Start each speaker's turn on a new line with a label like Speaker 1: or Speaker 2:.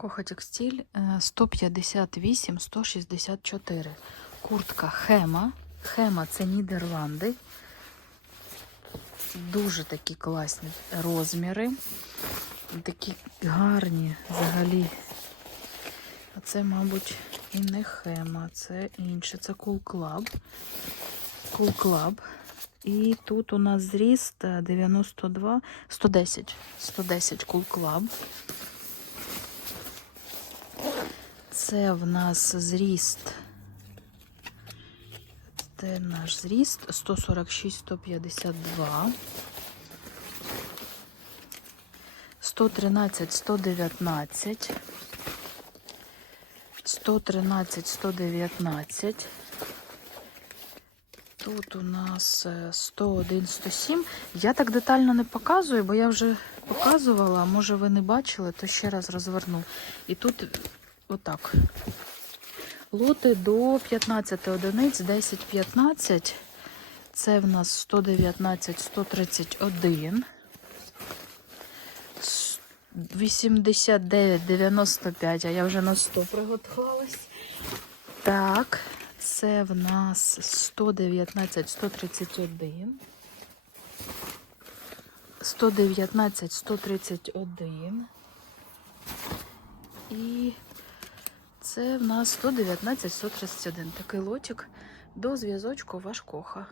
Speaker 1: Коха текстиль е, 158 164. Куртка Хема. Хема це Нідерланди. Дуже такі класні розміри. Такі гарні взагалі. А це, мабуть, і не Хема, це інше. Це Cool Club. Cool Club. І тут у нас зріст е, 92, 110. 110 Cool Club. Це в нас зріст. Це наш зріст 146, 152. 113, 119. 113, 119. Тут у нас е, 101, 107. Я так детально не показую, бо я вже показувала. Може ви не бачили, то ще раз розверну. І тут отак. Лоти до 15 одиниць, 10-15. Це в нас 119, 131. 89, 95, а я вже на 100 приготувалась. Так, це в нас 119, 131. 119, 131. І це в нас 119, 131. Такий лотик до зв'язочку ваш коха.